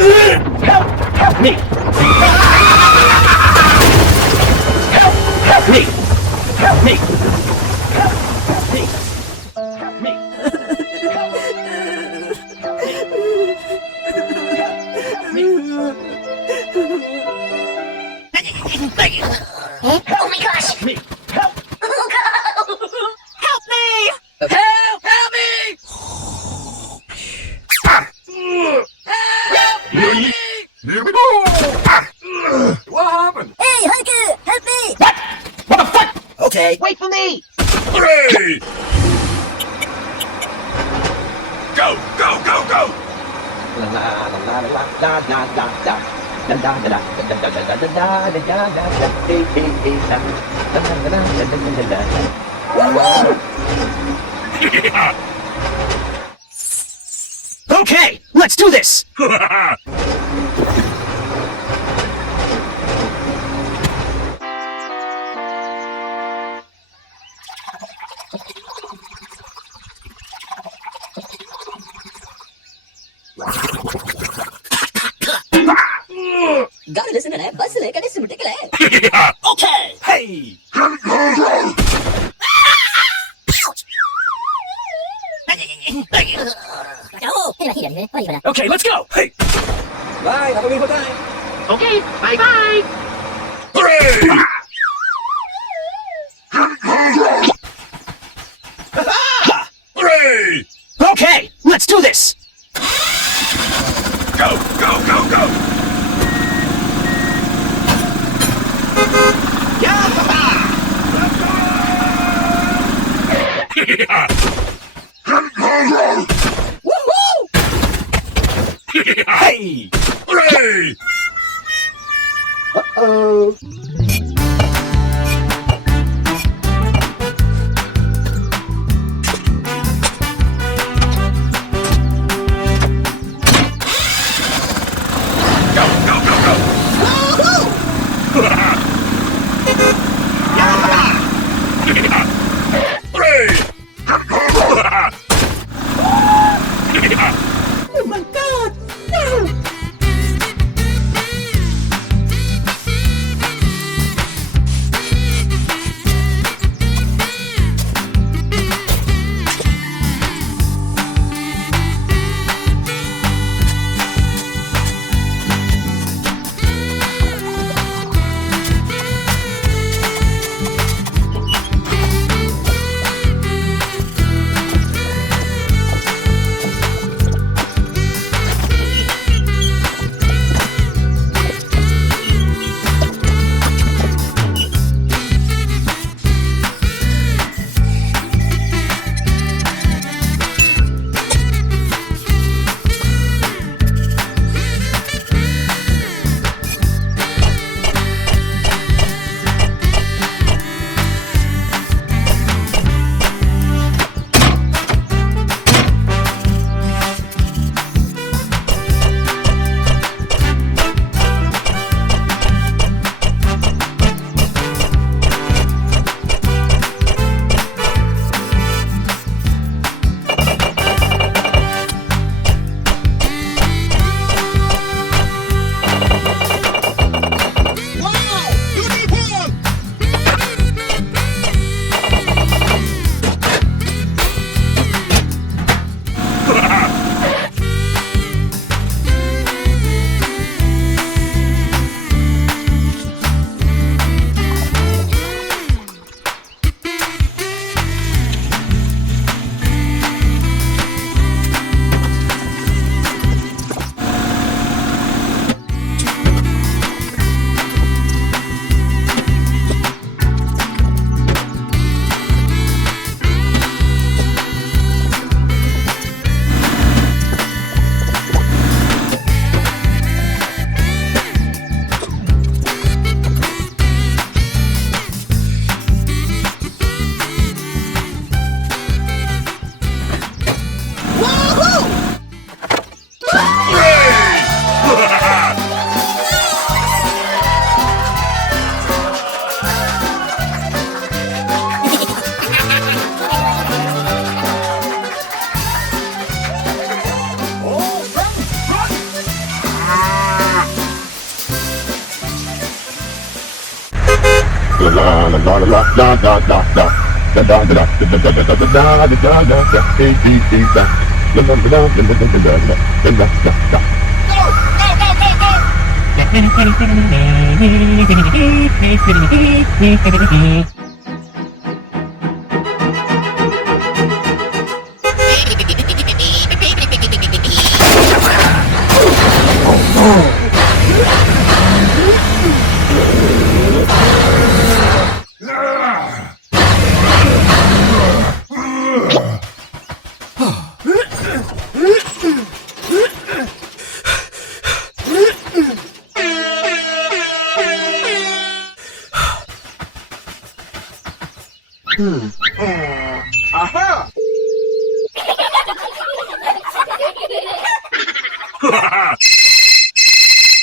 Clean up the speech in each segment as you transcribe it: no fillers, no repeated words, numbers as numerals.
Help me! Help me! Help me! Help me! Help me! Oh my gosh! Help me! Help! Help me! Help me! Here we go! What happened? Hey, Hunker! Help me! What? What the fuck? Okay. Wait for me! Hooray! Go! Go! Go! Go! La la la la la la la la la. Da da da da da da da da da da da da da. Hey hey hey da da da da da da da da. Okay, let's do this! गाड़ी listen है बस लेकर इस मुट्ठी के लिए Okay! Hey! Okay, let's go! Hey! Bye, have a wonderful time. Okay, bye bye. Hooray! Hooray! Okay, let's do this! Go! Go! Go! Go! Hey! Hooray! Uh-oh. Go! Go! Go! Go! Hooray! Oh my god! No!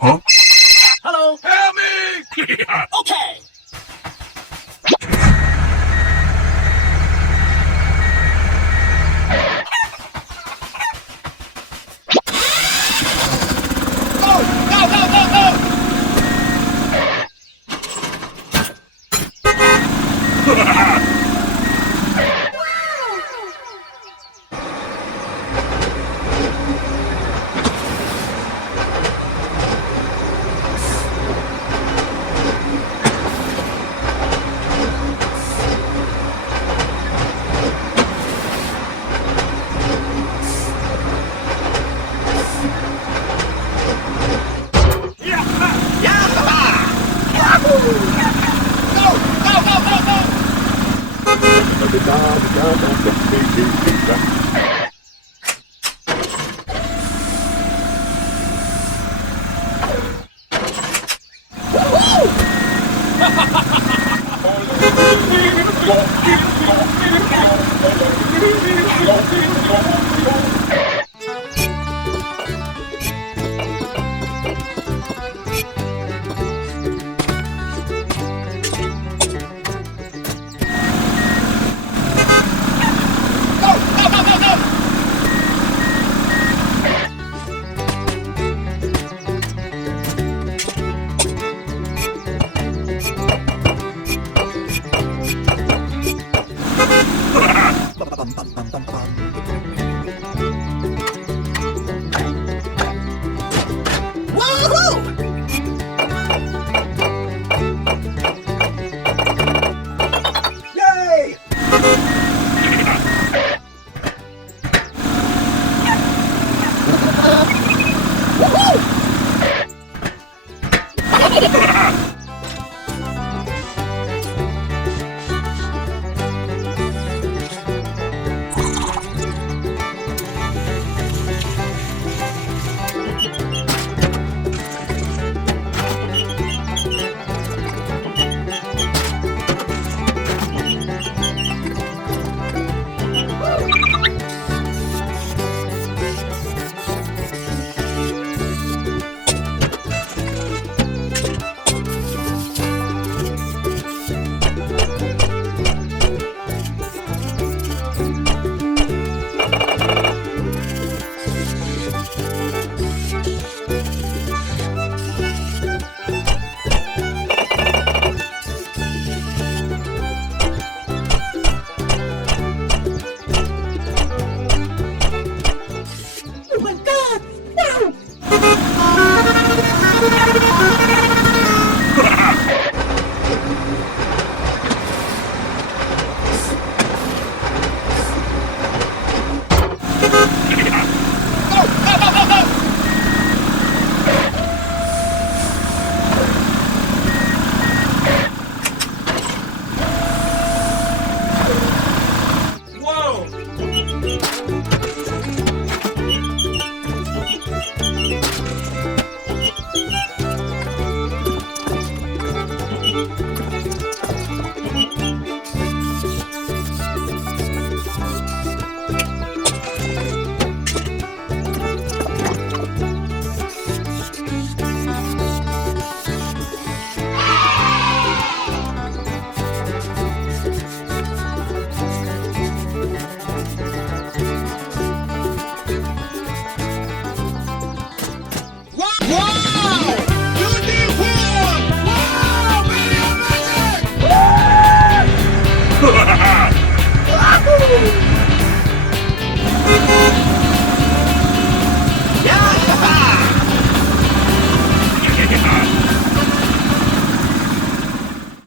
Huh? Hello. Help me! Okay.